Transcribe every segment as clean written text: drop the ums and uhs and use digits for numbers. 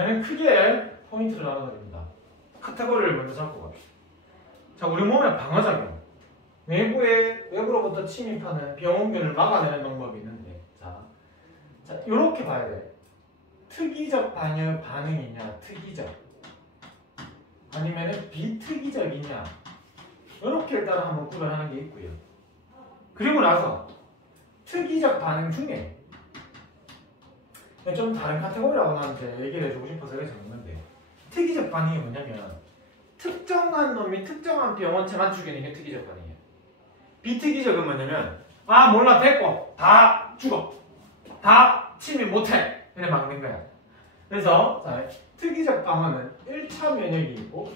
얘는 크게 포인트를 나눠드립니다. 카테고리를 먼저 잡고 갑시다. 자, 우리 몸의 방어작용. 외부로부터 침입하는 병원균을 막아내는 방법이 있는데, 자, 이렇게 봐야 돼. 특이적 반응이냐, 특이적. 아니면 비특이적이냐. 이렇게 따라 한번 구별하는 게 있고요. 그리고 나서 특이적 반응 중에 좀 다른 카테고리라고 나한테 얘기를 해주고 싶어서 그래서 적는데, 특이적 반응이 뭐냐면 특정한 놈이 특정한 병원체만 죽이는 게 특이적 반응이에요. 비특이적은 뭐냐면 몰라 됐고 다 죽어 다 침입 못해 이래 막는 거야. 그래서 자, 특이적 방어는 1차 면역이 있고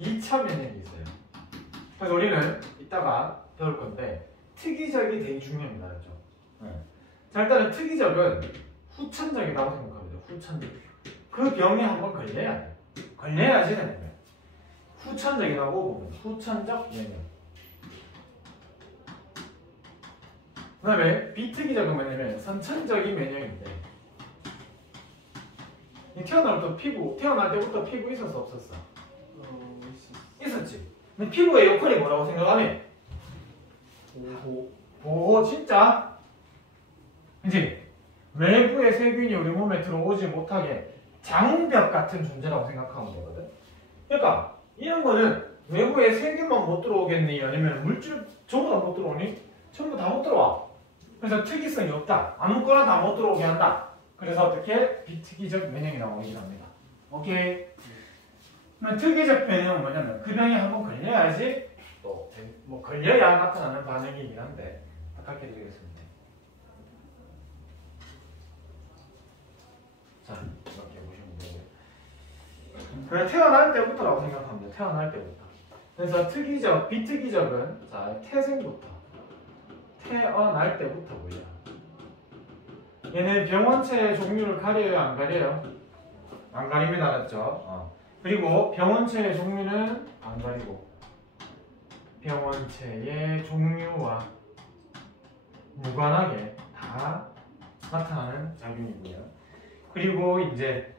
2차 면역이 있어요. 그래서 우리는 이따가 배울 건데 특이적이 되게 중요합니다. 그렇죠? 네. 자, 일단은 특이적은 후천적이라고 생각합니다. 후천적. 그 병에 한번 걸려야 돼. 걸려야지 되는 거예요. 후천적이라고 보면 후천적 면역. 그 다음에 비특이적은 뭐냐면 선천적인 면역인데, 태어날 때부터 피부 있었어 없었어? 있었지. 근데 피부의 역할이 뭐라고 생각하면 보호. 진짜? 그치? 외부의 세균이 우리 몸에 들어오지 못하게 장벽 같은 존재라고 생각하면 되거든. 그러니까 이런 거는 외부의 세균만 못 들어오겠니? 아니면 물질 전부 다 못 들어오니? 전부 다 못 들어와. 그래서 특이성이 없다. 아무거나 다 못 들어오게 한다. 그래서 어떻게? 비특이적 면역이라고 얘기를 합니다. 오케이? 그러면 특이적 면역은 뭐냐면 그 병에 한번 걸려야지 또 뭐 걸려야 나타나는 반응이긴 한데 가르쳐 드리겠습니다. 자, 이렇게 보시면 되고요. 그냥 태어날 때부터라고 생각합니다. 태어날 때부터. 그래서 특이적, 비특이적은 자, 태생부터 태어날 때부터고요. 얘는 병원체의 종류를 가려요, 안 가려요? 안 가립니다, 알았죠? 그리고 병원체의 종류는 안 가리고 병원체의 종류와 무관하게 다 나타나는 작용이고요. 그리고 이제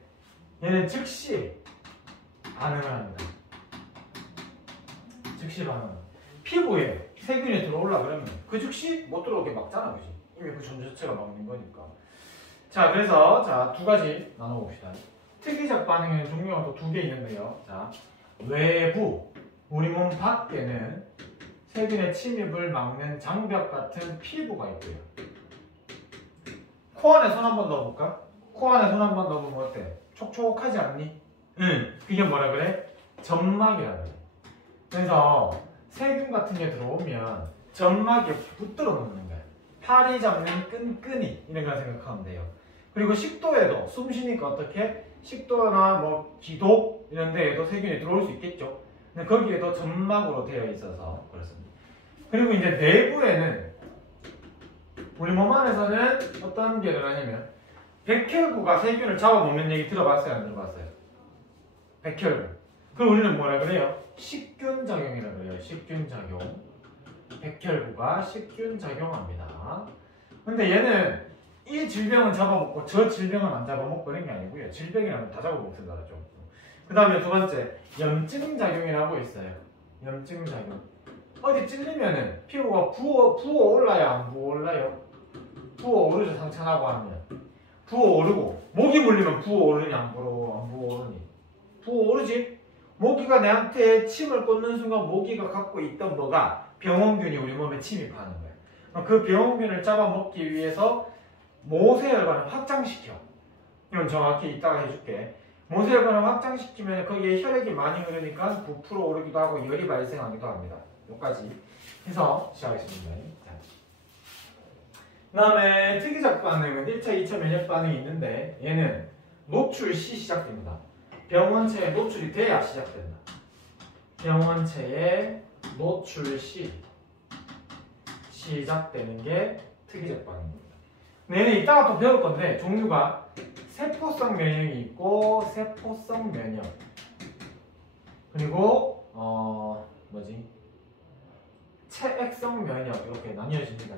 얘는 즉시 반응을 합니다. 즉시 반응. 피부에 세균이 들어올라 그러면 그 즉시 못 들어오게 막잖아, 그지? 이미 그 존재 자체가 막는 거니까. 자, 그래서 자, 두 가지 나눠봅시다. 특이적 반응에는 종류가 또 두 개 있는데요. 자, 외부, 우리 몸 밖에는 세균의 침입을 막는 장벽 같은 피부가 있고요. 코 안에 손 한번 넣어볼까? 코 안에 손 한번 넣어보면 어때? 촉촉하지 않니? 응. 그게 뭐라 그래? 점막이라 그래. 그래서 세균 같은 게 들어오면 점막에 붙들어 놓는 거야. 파리 잡는 끈끈이 이런 거 생각하면 돼요. 그리고 식도에도 숨 쉬니까 어떻게? 식도나 뭐 기도 이런 데에도 세균이 들어올 수 있겠죠. 근데 거기에도 점막으로 되어 있어서 그렇습니다. 그리고 이제 내부에는 우리 몸 안에서는 어떤 게 일어나냐면 백혈구가 세균을 잡아먹는 얘기 들어봤어요? 안 들어봤어요? 백혈구. 그럼 우리는 뭐라 그래요? 식균작용이라 그래요. 식균작용. 백혈구가 식균작용합니다. 근데 얘는 이 질병은 잡아먹고 저 질병은 안 잡아먹고 그런 게 아니고요. 질병이라면 다 잡아먹습니다. 좀. 그 다음에 두 번째, 염증작용이라고 있어요. 염증작용. 어디 찔리면은 피부가 부어올라요? 안 부어올라요? 부어오르죠. 상처나고 하면. 부어오르고 모기 물리면 부어오르냐? 안 부어오르니? 부어오르지? 모기가 내한테 침을 꽂는 순간 모기가 갖고 있던 뭐가 병원균이 우리 몸에 침입하는 거야. 그 병원균을 잡아먹기 위해서 모세혈관을 확장시켜. 이건 정확히 이따가 해줄게. 모세혈관을 확장시키면 거기에 혈액이 많이 흐르니까 부풀어 오르기도 하고 열이 발생하기도 합니다. 여기까지 해서 시작하겠습니다. 그 다음에 특이적 반응은 1차, 2차 면역 반응이 있는데 얘는 노출 시 시작됩니다. 병원체에 노출이 돼야 시작된다. 병원체에 노출 시 시작되는 게 특이적 반응입니다. 얘는 이따가 또 배울 건데 종류가 세포성 면역이 있고 세포성 면역 그리고 체액성 면역 이렇게 나뉘어집니다.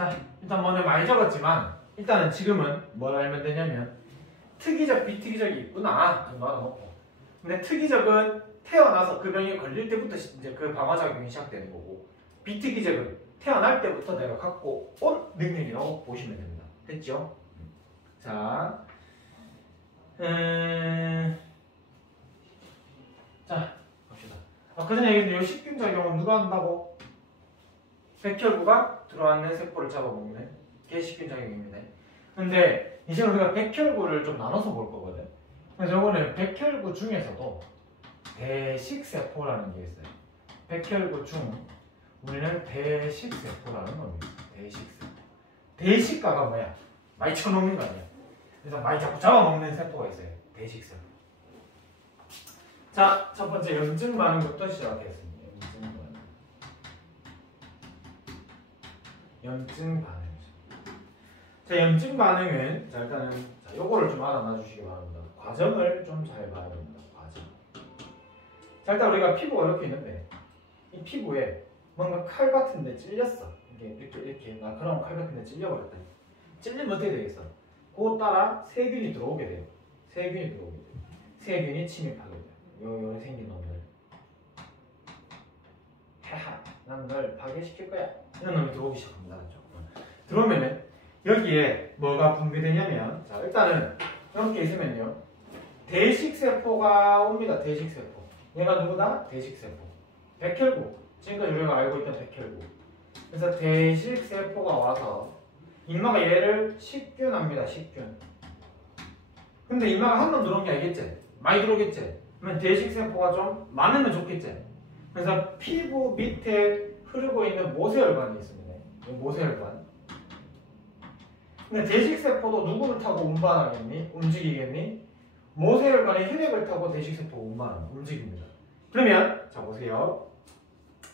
자, 일단 먼저 많이 적었지만 일단은 지금은 뭘 알면 되냐면 특이적, 비특이적이 있구나 정도 알아놓고, 근데 특이적은 태어나서 그 병이 걸릴 때부터 이제 그 방어작용이 시작되는 거고, 비특이적은 태어날 때부터 내가 갖고 온 능력이라고 보시면 됩니다. 됐죠? 자, 자 갑시다. 그 전에 얘기했는데 이 식균 작용은 누가 한다고? 백혈구가 들어왔는 세포를 잡아먹는 게 식균 작용입니다. 근데 이제 우리가 백혈구를 좀 나눠서 볼 거거든. 그래서 이거는 백혈구 중에서도 대식세포라는 게 있어요. 백혈구 중 우리는 대식세포라는 놈이 있어요. 대식세포. 대식가가 뭐야? 많이 쳐놓는 거 아니야. 그래서 많이 자꾸 잡아먹는 세포가 있어요. 대식세포. 자, 첫 번째 염증 반응부터 시작하겠습니다. 염증 반응. 자, 염증 반응은, 자, 일단은, 자, 요거를 좀 알아놔 주시기 바랍니다. 과정을 좀 잘 봐야 됩니다. 과정. 자, 일단 우리가 피부가 이렇게 있는데, 이 피부에 뭔가 칼 같은 데 찔렸어. 이렇게 날카로운 칼 같은 데 찔려버렸다. 찔리면 어떻게 되겠어? 그거 따라 세균이 들어오게 돼요. 세균이 들어오게 돼요. 세균이 침입하게 돼요. 여기 생긴 놈들. 하하, 난 널 파괴시킬 거야. 이런 놈이 들어오기 시작합니다. 들어오면은 여기에 뭐가 분비되냐면, 자, 일단은 이렇게 있으면요, 대식세포가 옵니다. 대식세포. 얘가 누구다? 대식세포. 백혈구. 지금까지 우리가 알고 있던 백혈구. 그래서 대식세포가 와서 이마가 얘를 식균합니다. 식균. 근데 이마가 한 번 들어온 게 아니겠지? 많이 들어오겠지? 그러면 대식세포가 좀 많으면 좋겠지? 그래서 피부 밑에 흐르고 있는 모세혈관이 있습니다. 모세혈관. 근데 대식세포도 누구를 타고 운반하겠니? 움직이겠니? 모세혈관이 혈액을 타고 대식세포가 움직입니다. 그러면 자 보세요.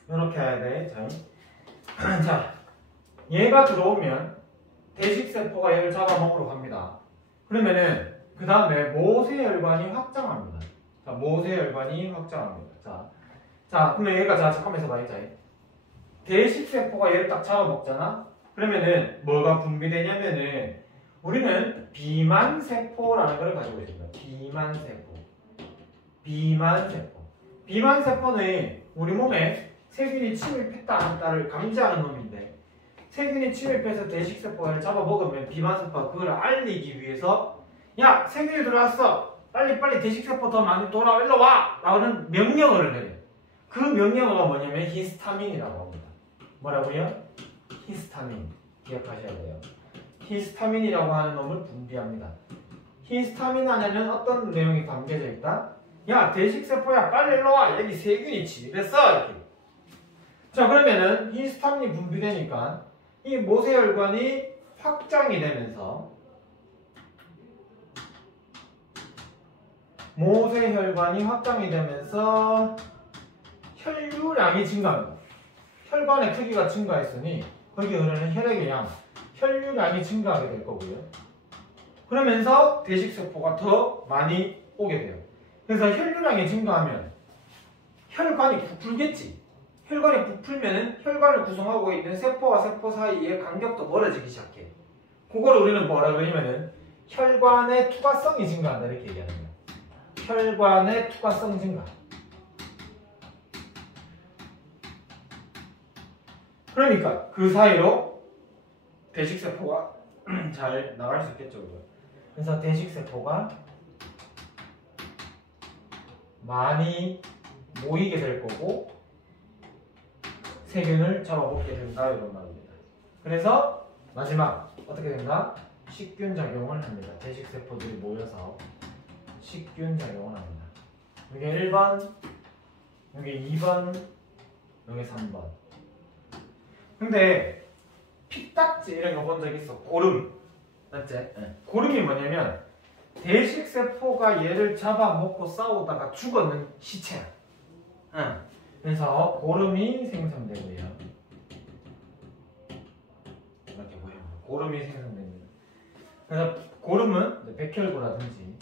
이렇게 해야 돼. 자, 얘가 들어오면 대식세포가 얘를 잡아먹으러 갑니다. 그러면은 그 다음에 모세혈관이 확장합니다. 자, 모세혈관이 확장합니다. 자, 그러면 얘가 잠깐만 있어봐. 대식세포가 얘를 딱 잡아먹잖아. 그러면은 뭐가 분비되냐면은 우리는 비만세포라는 걸 가지고 있습니다. 비만세포는 우리 몸에 세균이 침입했다 안 했다를 감지하는 놈인데, 세균이 침입해서 대식세포를 잡아먹으면 비만세포가 그걸 알리기 위해서 야, 세균이 들어왔어. 빨리 대식세포 더 많이 돌아와. 일로 와! 라는 명령어를 내려요. 그 명령어가 뭐냐면 히스타민이라고 합니다. 뭐라고요? 히스타민. 기억하셔야 돼요. 히스타민이라고 하는 놈을 분비합니다. 히스타민 안에는 어떤 내용이 담겨져 있다? 야, 대식세포야, 빨리 일로 와. 여기 세균이 침입했어. 이렇게. 자, 그러면은 히스타민이 분비되니까 이 모세혈관이 확장이 되면서 혈류량이 증가합니다. 혈관의 크기가 증가했으니 거기 흐르는 혈액의 양, 혈류량이 증가하게 될 거고요. 그러면서 대식세포가 더 많이 오게 돼요. 그래서 혈류량이 증가하면 혈관이 부풀겠지. 혈관이 부풀면은 혈관을 구성하고 있는 세포와 세포 사이의 간격도 멀어지기 시작해. 그걸 우리는 뭐라 그러냐면은 혈관의 투과성이 증가한다 이렇게 얘기하는 거예요. 혈관의 투과성 증가. 그러니까 그 사이로 대식세포가 잘 나갈 수 있겠죠. 그래서 대식세포가 많이 모이게 될 거고 세균을 잡아먹게 된다 이런 말입니다. 그래서 마지막 어떻게 된다? 식균작용을 합니다. 대식세포들이 모여서 식균작용을 합니다. 이게 1번, 이게 2번, 이게 3번. 근데 피딱지 이런 거 본 적 있어? 고름. 맞지? 네. 고름이 뭐냐면 대식세포가 얘를 잡아먹고 싸우다가 죽었는 시체야. 응. 그래서 고름이 생성되고요. 이렇게 보여요. 고름이 생성됩니다. 그래서 고름은 백혈구라든지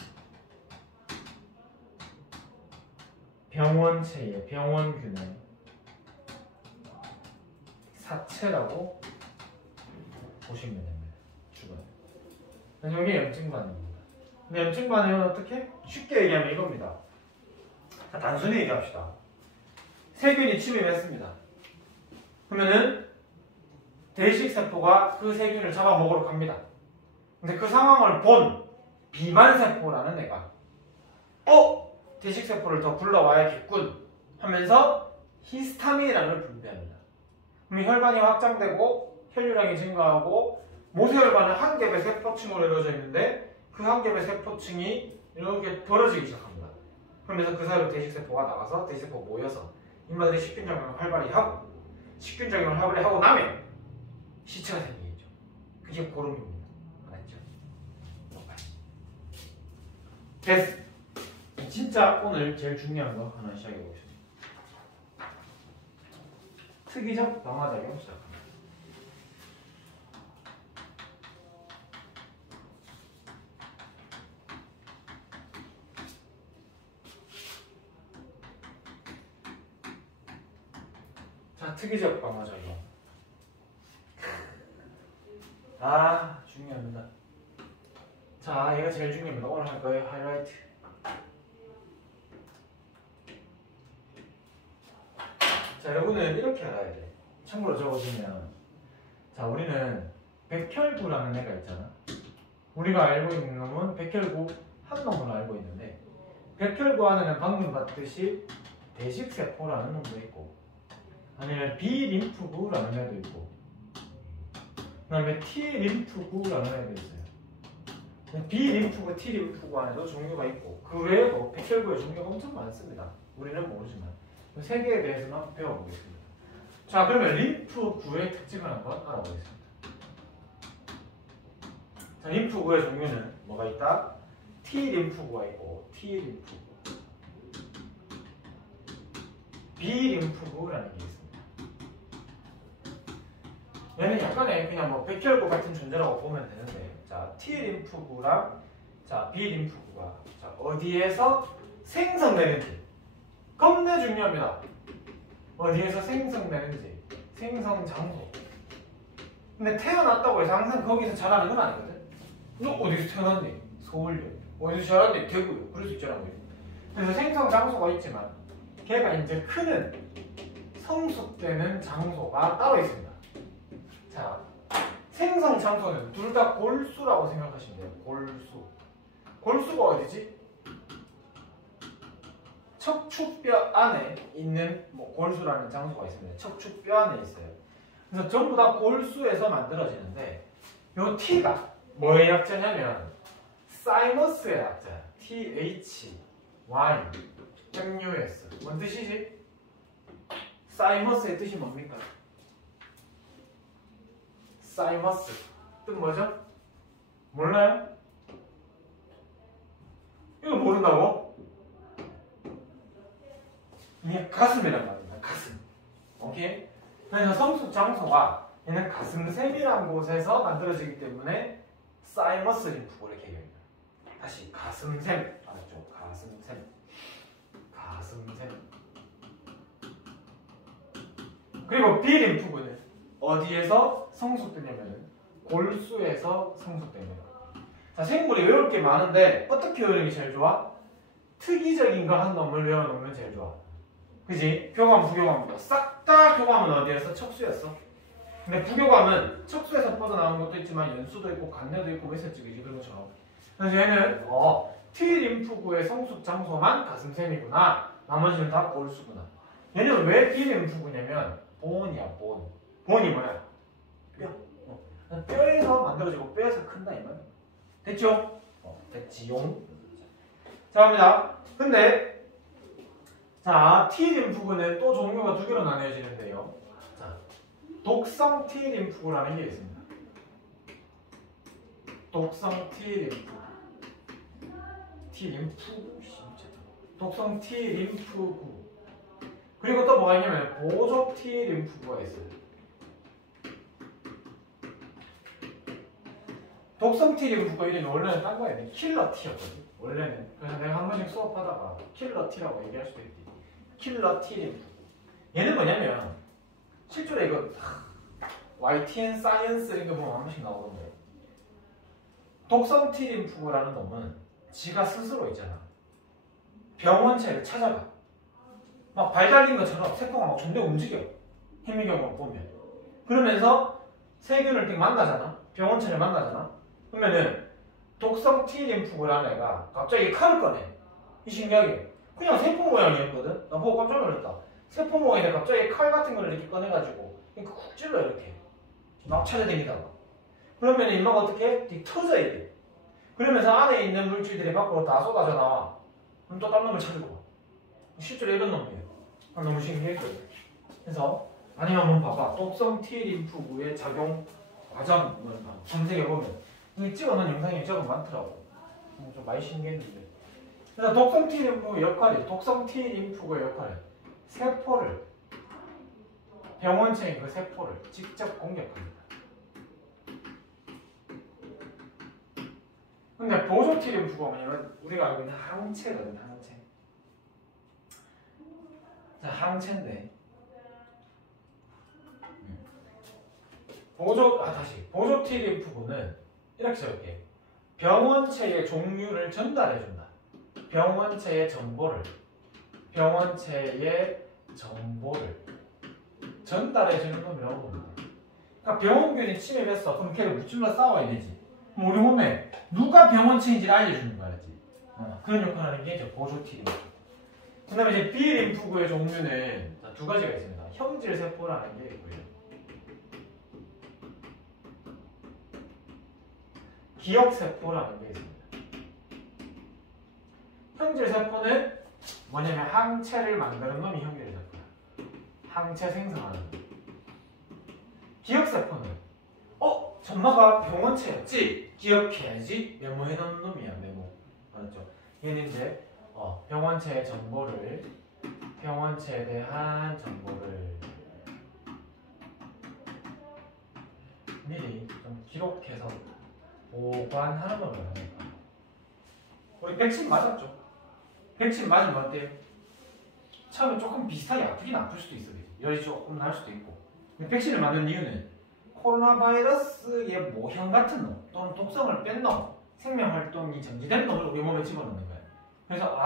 병원체에 병원균에 사체라고 보시면 됩니다. 주변. 그래서 여기 염증 반응입니다. 근데 염증 반응은 어떻게? 쉽게 얘기하면 이겁니다. 자, 단순히 얘기합시다. 세균이 침입했습니다. 그러면은 대식세포가 그 세균을 잡아먹으러 갑니다. 근데 그 상황을 본 비만세포라는 애가 대식세포를 더 불러와야겠군 하면서 히스타민이라는 걸 분비합니다. 그럼 혈관이 확장되고 혈류량이 증가하고 모세혈관은 한 겹의 세포층으로 이루어져 있는데 그 한 겹의 세포층이 이렇게 벌어지기 시작합니다. 그러면서 그 사이로 대식세포가 나가서 대식세포 모여서 인마들이 식균작용을 활발히 하고 식균작용을 활발히 하고 나면 시체가 생기겠죠. 그게 고름입니다. 알았죠? 됐어. 진짜 오늘 제일 중요한 거 하나 시작해 보겠습니다. 특이적 방화작용 시작합니다. 자, 특이적 방화작용. 중요합니다. 자, 얘가 제일 중요합니다. 오늘 할 거예요. 하이라이트. 자, 여러분은 이렇게 알아야 돼. 참고로 적어주면, 자, 우리는 백혈구라는 애가 있잖아. 우리가 알고 있는 놈은 백혈구 한 놈을 알고 있는데, 백혈구 안에는 방금 봤듯이 대식세포라는 놈도 있고, 아니면 비림프구라는 애도 있고, 그 다음에 T림프구라는 애도 있어요. B림프구, T림프구 안에도 종류가 있고, 그 외에도 백혈구의 종류가 엄청 많습니다. 우리는 모르지만. 세 개에 대해서만 배워보겠습니다. 자, 그러면 림프구의 특징을 한번 알아보겠습니다. 자, 림프구의 종류는 뭐가 있다? T림프구가 있고, T림프구, B림프구라는 게 있습니다. 얘는 약간의 그냥 뭐 백혈구 같은 존재라고 보면 되는데, 자, T림프구랑 자, B림프구가 자, 어디에서 생성되는지 겁나 중요합니다. 어디에서 생성되는지, 생성 장소. 근데 태어났다고 해서 항상 거기서 자라는 건 아니거든. 너 어디서 태어났니? 서울요. 어디서 자랐니? 대구요. 그럴 수 있잖아. 그래서 생성 장소가 있지만 걔가 이제 크는 성숙되는 장소가 따로 있습니다. 자, 생성 장소는 둘 다 골수라고 생각하시면 돼요. 골수. 골수가 어디지? 척추뼈 안에 있는 골수라는 장소가 있습니다. 척추뼈 안에 있어요. 그래서 전부 다 골수에서 만들어지는데 요 T가 뭐의 약자냐면 사이머스의 약자야. THY MUS. 뭔 뜻이지? 사이머스의 뜻이 뭡니까? 사이머스 뜻 뭐죠? 몰라요? 이거 모른다고? 이게 가슴이란 말입니다. 가슴. 오케이? 그래서 성숙 장소가 얘는 가슴샘이라는 곳에서 만들어지기 때문에 사이머스 림프구 이렇게 얘기합니다. 다시 가슴샘. 알았죠? 가슴샘. 가슴샘. 그리고 B림프구는 어디에서 성숙되냐면은 골수에서 성숙됩니다. 자, 생물이 외울 게 많은데 어떻게 외우는 게 제일 좋아? 특이적인 거 한 놈을 외워놓으면 제일 좋아. 그지? 교감, 부교감부터 싹 다 교감은 어디였어? 척수였어. 근데 부교감은 척수에서 뻗어나온 것도 있지만 연수도 있고 간내도 있고 외세증이지 그런 것처럼. 그래서 얘는 T림프구의 성숙 장소만 가슴샘이구나. 나머지는 다 골수구나. 얘는 왜 B림프구냐면 본이야, 본. 본이 뭐야? 뼈. 뼈에서 만들어지고 뼈에서 큰다 이 말. 됐죠? 됐지용. 자, 갑니다. 근데 자, T림프구는 또 종류가 두 개로 나뉘어지는데요. 자, 독성 T림프구라는 게 있습니다. 독성 T림프구. T림프구. 독성 T림프구. 그리고 또 뭐가 있냐면 보족 T림프구가 있어요. 독성 T림프구 이름이 원래는 딴 거야. 킬러 T였거든. 원래는. 그래서 내가 한 번씩 수업하다가 킬러 T라고 얘기할 수도 있지. 킬러 T림프. 얘는 뭐냐면 실제로 이거 YTN 사이언스 이런 거 보면 한 번씩 나오던데. 독성 T림프구라는 놈은 지가 스스로 있잖아. 병원체를 찾아가. 막 발 달린 것처럼 세포가 막 존나 움직여. 희미경을 보면. 그러면서 세균을 딱 만나잖아. 병원체를 만나잖아. 그러면은 독성 T림프구라는 애가 갑자기 칼을 꺼내. 이 신기하게. 그냥 세포 모양이었거든. 나 보고 깜짝 놀랐다. 세포 모양인데 갑자기 칼 같은 걸 이렇게 꺼내가지고 그러니까 쿡 찔러 이렇게. 막 찾아다니다가. 그러면 이마가 어떻게? 딕 터져야 돼. 그러면서 안에 있는 물질들이 밖으로 다 쏟아져 나와. 그럼 또 다른 놈을 찾고 가. 실제로 이런 놈이에요. 너무 신기했거든. 그래서 아니면 한번 봐봐. 독성 T림프구의 작용 과정을 검색해보면 여기 찍어놓은 영상이 저거 많더라고. 좀 많이 신기했는데. 그래서 독성 T림프구의 역할이 독성 T림프구의 역할은 세포를 병원체인 그 세포를 직접 공격합니다. 근데 보조 T림프구가 뭐냐면 우리가 알고 있는 항체거든. 항체. 자, 항체인데 보조 T림프구는 이렇게 적을게. 병원체의 종류를 전달해준다. 병원체의 정보를 전달해주는 놈이라고 봅니다. 그러니까 병원균이 침입했어. 그럼 걔를 무찔러 싸워야 되지. 그럼 우리 몸에 누가 병원체인지를 알려주는 거야지. 그런 역할을 하는 게 이제 보조 T림프구. 그 다음에 이제 B림프구의 종류는 두 가지가 있습니다. 형질세포라는 게 있고요. 기억세포라는 게 있습니다. 형질세포는 뭐냐면 항체를 만드는 놈이 형질세포야. 항체 생성하는 놈. 기억세포는 전마가 병원체였지? 기억해야지? 메모해놓은 놈이야. 메모. 맞죠? 얘는 이제 병원체의 정보를 병원체에 대한 정보를 미리 좀 기록해서 보관하는 걸 말합니다. 우리 백신 맞았죠? 백신 맞으면 어때요? 처음에 조금 비슷하게 아프긴 아플 수도 있어. 열이 조금 날 수도 있고. 백신을 맞는 이유는 코로나 바이러스의 모형 같은 놈 또는 독성을 뺀 놈, 생명활동이 정지된 놈을 우리 몸에 집어넣는 거예요. 그래서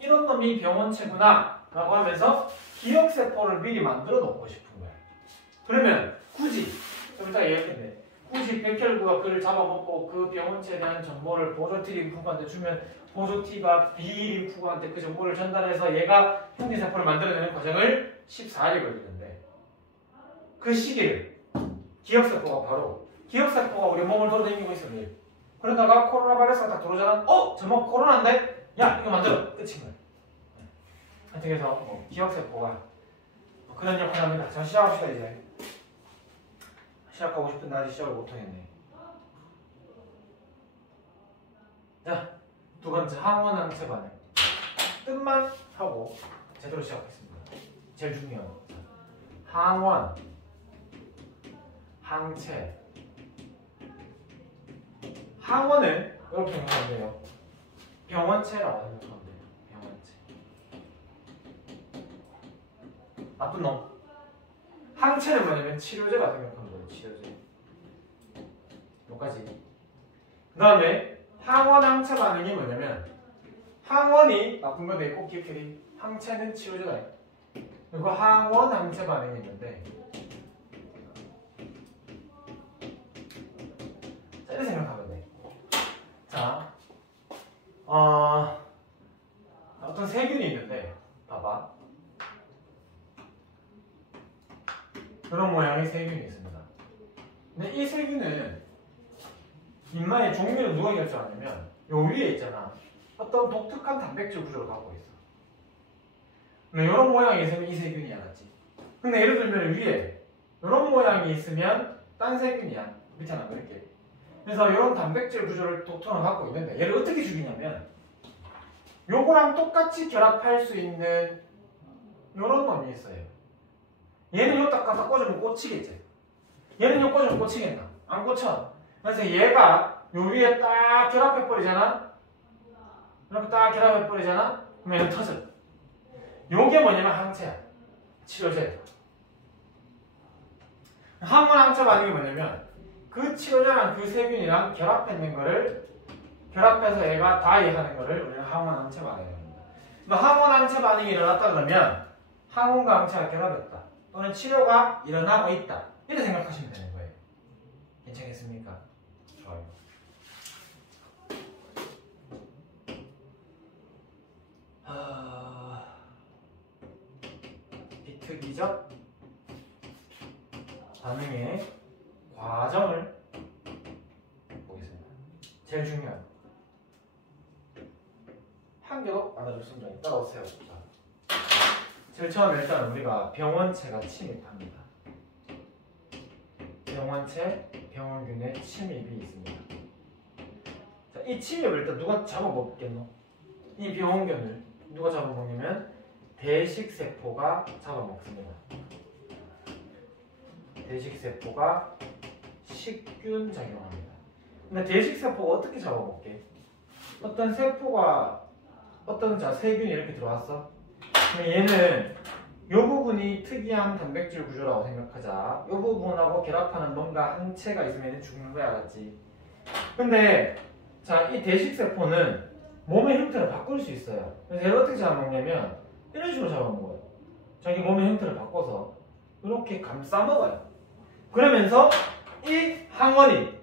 이런 놈이 병원체구나 라고 하면서 기억세포를 미리 만들어 놓고 싶은 거예요. 그러면 굳이 좀 이따가 얘기했는데 굳이 백혈구가 그를 잡아먹고 그 병원체에 대한 정보를 보조 T림프구한테 주면 보조 T가 B림프구한테 그 정보를 전달해서 얘가 형질세포를 만들어내는 과정을 14일이 걸리는데 그 시기를 기억세포가 우리 몸을 돌아다니고 있어요. 그러다가 코로나 바이러스가 딱 들어오잖아. 저거 코로나인데? 야 이거 만들어. 끝인 거야. 하여튼 그래서 기억세포가 그런 역할을 합니다. 자, 시작합시다. 이제 시작하고 싶은데 아직 시작을 못하겠네. 자, 두 번째 항원항체 반응. 뜻만 하고 제대로 시작하겠습니다. 제일 중요한 거. 항원, 항체. 항원은 이렇게 생각하면 돼요. 병원체라고 생각하면 돼요. 병원체. 나쁜 놈. 항체는 뭐냐면 치료제가 생각하면 돼요. 치료제. 여기까지. 그 다음에 항원 항체 반응이 뭐냐면 항원이 나쁜 건데 꼭 기억해야 돼. 항체는 치료제가 있고 그리고 항원 항체 반응이 있는데 자, 이렇게 생각하면 돼. 자, 어떤 세균이 있는데 봐봐. 그런 모양의 세균이 있습니다. 근데 이 세균은 인마의 종류는 누가 결정하냐면 요 위에 있잖아. 어떤 독특한 단백질 구조를 갖고 있어. 이런 모양이 있으면 이 세균이야, 맞지? 근데 예를 들면 위에 이런 모양이 있으면 딴 세균이야. 밑에는 그렇게. 그래서 이런 단백질 구조를 독특한 갖고 있는데 얘를 어떻게 죽이냐면 요거랑 똑같이 결합할 수 있는 이런 놈이 있어요. 얘는 요 딱 갖다 꽂으면 꽂히겠지. 얘는 요 꽂으면 꽂히겠나? 안 꽂혀. 그래서 얘가 요 위에 딱 결합해버리잖아? 이렇게 딱 결합해버리잖아? 그러면 얘는 터져. 요게 뭐냐면 항체야. 치료제. 항원항체 반응이 뭐냐면 그 치료제랑 그 세균이랑 결합했는 거를 결합해서 얘가 다이하는 거를 우리는 항원항체 반응이라고 합니다. 항원항체 반응이 일어났다 그러면 항원과 항체가 결합했다 또는 치료가 일어나고 있다 이렇게 생각하시면 되는 거예요. 괜찮겠습니까? 좋아요. 비특이적 반응의 과정을 보겠습니다. 제일 중요한 한 개도 안 알려줬습니다. 따라오세요. 자, 제일 처음에 일단 우리가 병원체가 침입합니다. 병원체, 병원균의 침입이 있습니다. 자, 이 침입을 일단 누가 잡아먹겠노? 이 병원균을 누가 잡아먹냐면 대식세포가 잡아먹습니다. 대식세포가 식균 작용합니다. 근데 대식세포가 어떻게 잡아먹게? 어떤 세포가 자 세균이 이렇게 들어왔어? 그럼 얘는 이 부분이 특이한 단백질 구조라고 생각하자. 이 부분하고 결합하는 뭔가 항체가 있으면 죽는 거야, 알았지? 근데 자, 이 대식세포는 몸의 형태를 바꿀 수 있어요. 그래서 얘를 어떻게 잡아먹냐면 이런 식으로 잡아먹어요. 자기 몸의 형태를 바꿔서 이렇게 감싸먹어요. 그러면서 이 항원이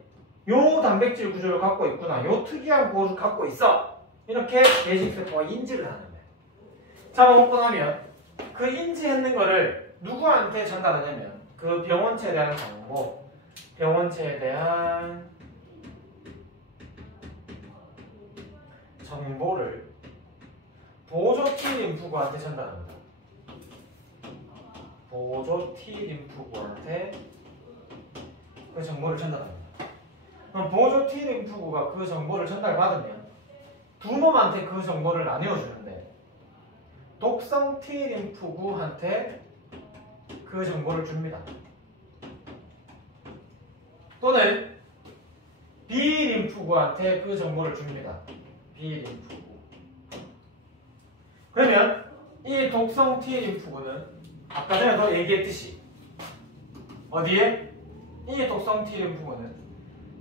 요 단백질 구조를 갖고 있구나, 요 특이한 구조를 갖고 있어, 이렇게 대식세포가 인지를 하는 거예요. 잡아먹고 나면 그 인지했는 거를 누구한테 전달하냐면 그 병원체에 대한 정보, 병원체에 대한 정보를 보조 T림프구한테 전달합니다. 보조 T림프구한테 그 정보를 전달합니다. 그럼 보조 T림프구가 그 정보를 전달받으면 두 놈한테 그 정보를 나뉘어주는데 독성 T림프구한테 그 정보를 줍니다. 또는 B림프구한테 그 정보를 줍니다. B림프구. 그러면 이 독성 T림프구는 아까 전에도 얘기했듯이 어디에? 이 독성 T림프구는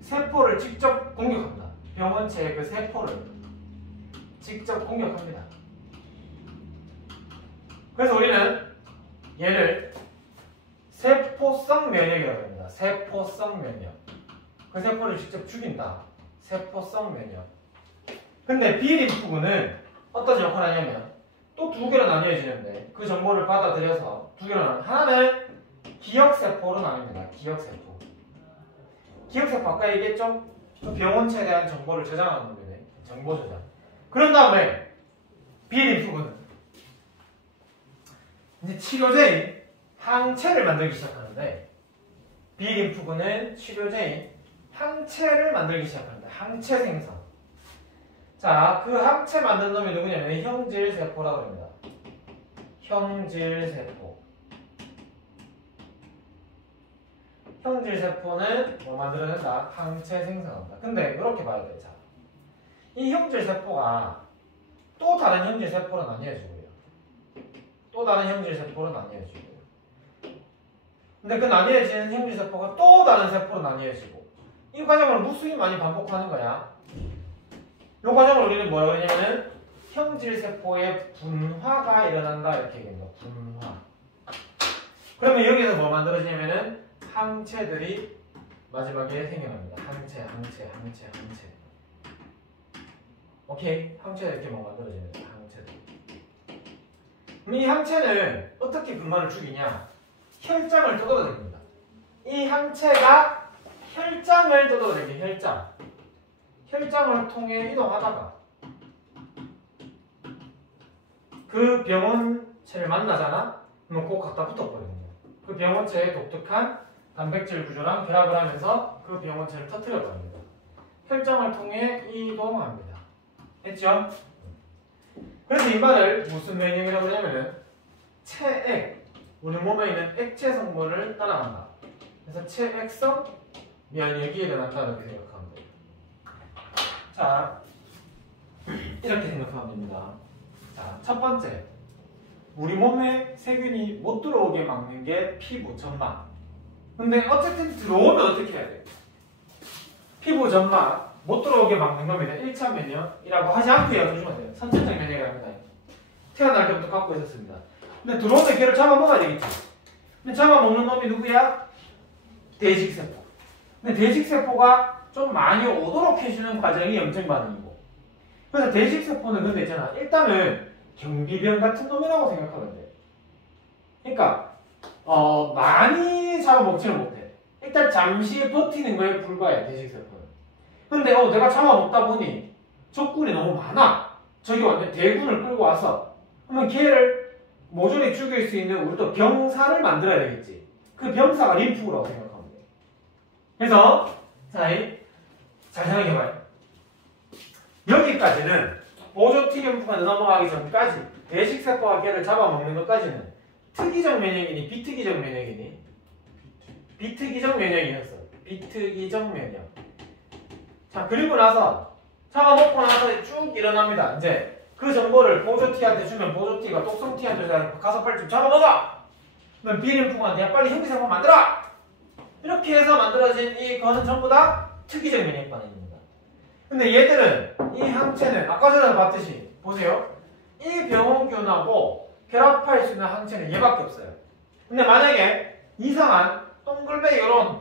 세포를 직접 공격합니다. 병원체의 그 세포를 직접 공격합니다. 그래서 우리는 얘를 세포성 면역이라고 합니다. 세포성 면역. 그 세포를 직접 죽인다. 세포성 면역. 근데 B림프구는 어떤 역할을 하냐면 또 두 개로 나뉘어지는데 그 정보를 받아들여서 두 개로 나눠. 하나는 기억세포로 나뉩니다. 기억세포. 기억세포 아까 얘기했죠? 그 병원체에 대한 정보를 저장하는 놈이네. 정보 저장. 그런 다음에 B림프구는 이제 치료제인 항체를 만들기 시작하는데 B림프구는 치료제인 항체를 만들기 시작합니다. 항체 생성. 자, 그 항체 만든 놈이 누구냐면 형질세포라고 합니다. 형질세포. 형질세포는 뭐 만들어낸다? 항체 생성한다. 근데 이렇게 봐야 돼. 자, 이 형질세포가 또 다른 형질세포로 나뉘어지고요. 또 다른 형질세포로 나뉘어지고요. 근데 그 나뉘어지는 형질세포가 또 다른 세포로 나뉘어지고 이 과정을 무수히 많이 반복하는 거야. 이 과정을 우리는 뭐라고 하냐면은 형질세포의 분화가 일어난다 이렇게 얘기합니다. 분화. 그러면 여기서 뭐 만들어지냐면은 항체들이 마지막에 생겨납니다. 항체. 오케이? 항체가 이렇게 뭐 만들어집니다. 항체들. 그럼 이 항체는 어떻게 분말을 죽이냐? 혈장을 뜯어내립니다. 이 항체가 혈장을 뜯어내기, 혈장을 통해 이동하다가 그 병원체를 만나잖아? 그러면 꼭 갖다 붙어버리는 거야. 그 병원체의 독특한 단백질 구조랑 결합을 하면서 그 병원체를 터뜨려 버립니다. 혈장을 통해 이동합니다. 했죠? 그래서 이 말을 무슨 면역이라고 하냐면은 체액, 우리 몸에 있는 액체 성분을 따라간다. 그래서 체액성 면역이 일어난다 이렇게 생각하면 돼요. 자, 이렇게 생각하면 됩니다. 자, 첫 번째, 우리 몸에 세균이 못 들어오게 막는 게 피부 점막. 근데 어쨌든 들어오면 어떻게 해야 돼? 피부 점막 못 들어오게 막는 겁니다. 1차 면역이라고 하지 않고요. 조심하세요. 선천적 면역이랍니다. 태어날 때부터 갖고 있었습니다. 근데 들어오면 걔를 잡아먹어야 되겠지. 근데 잡아먹는 놈이 누구야? 대식세포. 근데 대식세포가 좀 많이 오도록 해주는 과정이 염증 반응이고. 그래서 대식세포는 근데 있잖아. 일단은 경비병 같은 놈이라고 생각하면 돼. 그러니까 많이 잡아먹지는 못해. 일단 잠시 버티는 거에 불과해, 대식세포는. 근데 내가 잡아먹다 보니 적군이 너무 많아. 저기 완전 대군을 끌고 와서 그러면 걔를 모조리 죽일 수 있는 우리 또 병사를 만들어야 되겠지. 그 병사가 림프라고 생각하면 돼. 그래서 잘 생각해봐요. 여기까지는 보조 T림프가 넘어가기 전까지 대식세포가 걔를 잡아먹는 것까지는 특이적 면역이니 비특이적 면역이니? 비특이적 면역이었어. 비특이적 면역. 자, 그리고 나서 잡아먹고 나서 쭉 일어납니다. 이제 그 정보를 보조 T한테 주면 보조 T가 똑성 T한테 가서 빨리 좀 잡아먹어! 그럼 B림프가 야 빨리 형제세포 만들어! 이렇게 해서 만들어진 이거는 전부 다 특이적 면역 반응입니다. 근데 얘들은 이 항체는 아까 전에 봤듯이 보세요. 이 병원균하고 결합할 수 있는 항체는 얘밖에 없어요. 근데 만약에 이상한 동글베 이런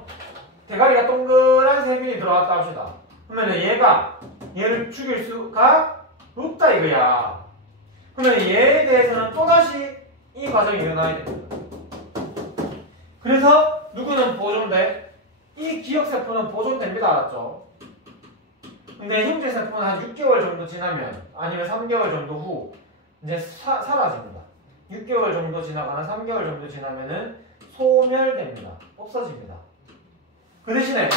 대가리가 동그란 세균이 들어왔다 합시다. 그러면 얘가 얘를 죽일 수가 없다 이거야. 그러면 얘에 대해서는 또다시 이 과정이 일어나야 됩니다. 그래서 누구는 보존돼? 이 기억세포는 보존됩니다. 알았죠? 근데 형제세포는 한 6개월 정도 지나면 아니면 3개월 정도 후 이제 사라집니다. 6개월 정도 지나거나 3개월 정도 지나면은 소멸됩니다. 없어집니다. 그 대신에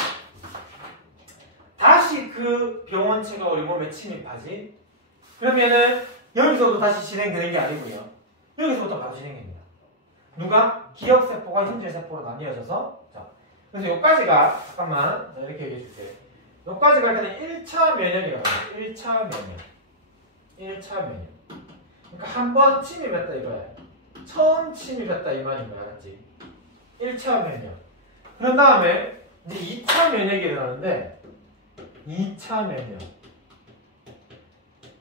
다시 그 병원체가 우리 몸에 침입하지? 그러면은 여기서도 다시 진행되는 게 아니고요. 여기서부터 바로 진행됩니다. 누가? 기억세포가 형제세포로 나뉘어져서 자, 그래서 여기까지가 잠깐만 이렇게 얘기해 주세요. 여기까지가 일단은 1차 면역이라고 해요. 1차 면역. 1차 면역. 그러니까 한 번 침입했다 이거야. 처음 침입했다 이 말인 거야. 알았지? 1차 면역. 그런 다음에 이제 2차 면역이 일어나는데 2차 면역.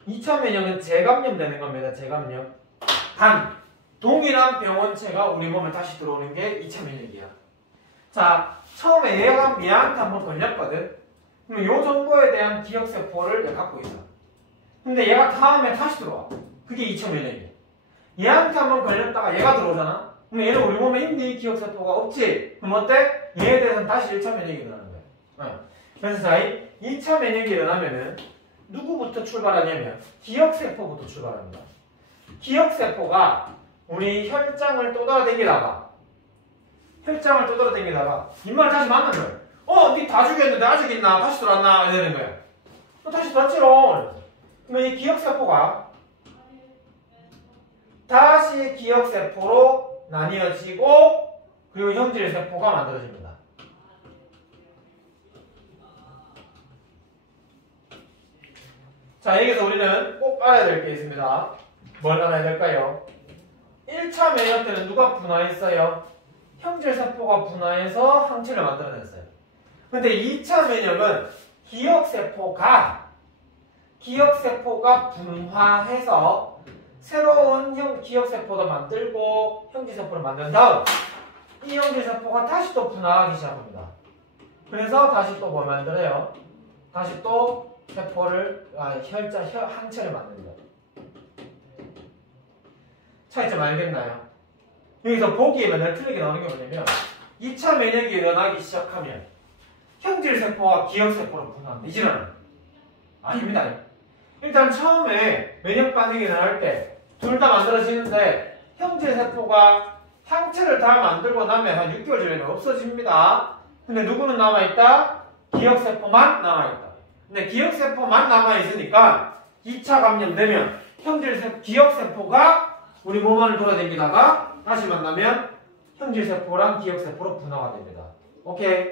2차 면역은 재감염되는 겁니다. 재감염. 단 동일한 병원체가 우리 몸에 다시 들어오는 게 2차 면역이야. 자, 처음에 얘한테 한번 걸렸거든. 그럼 요 정보에 대한 기억세포를 갖고 있어. 근데 얘가 다음에 다시 들어와. 그게 2차 면역이야. 얘한테 한번 걸렸다가 얘가 들어오잖아. 그럼 얘는 우리 몸에 이미 기억세포가 없지. 그럼 어때? 얘에 대해서는 다시 1차 면역이 일어나는 거야. 그래서 자, 2차 면역이 일어나면은 누구부터 출발하냐면 기억세포부터 출발합니다. 기억세포가 우리 혈장을 떠돌아다니다가 인마를 다시 만난 거야. 니 다 죽였는데 아직 있나? 다시 들어왔나? 이러는 거야. 다시 들어왔지롱. 그럼 이 기억세포가 다시 기억세포로 나뉘어지고 그리고 형질세포가 만들어집니다. 자, 여기서 우리는 꼭 알아야 될 게 있습니다. 뭘 알아야 될까요? 1차 면역 때는 누가 분화했어요? 형질세포가 분화해서 항체를 만들어냈어요. 근데 2차 면역은 기억세포가 분화해서 새로운 기억세포도 만들고 형질세포를 만든 다음 이 형질세포가 다시 또 분화하기 시작합니다. 그래서 다시 또 뭘 만들어요? 다시 또 세포를, 항체를 만듭니다. 차이점 알겠나요? 여기서 보기에 맨날 틀리게 나오는 게 뭐냐면 2차 면역이 일어나기 시작하면 형질세포와 기억세포로 분화합니다. 이질환은 아닙니다. 일단 처음에 면역 반응이 일어날 때 둘 다 만들어지는데 형질세포가 항체를 다 만들고 나면 한 6개월 전에는 없어집니다. 근데 누구는 남아있다? 기억세포만 남아있다. 근데 기억세포만 남아있으니까 2차 감염되면 기억세포가 우리 몸 안을 돌아다니다가 다시 만나면 형질세포랑 기억세포로 분화가 됩니다. 오케이?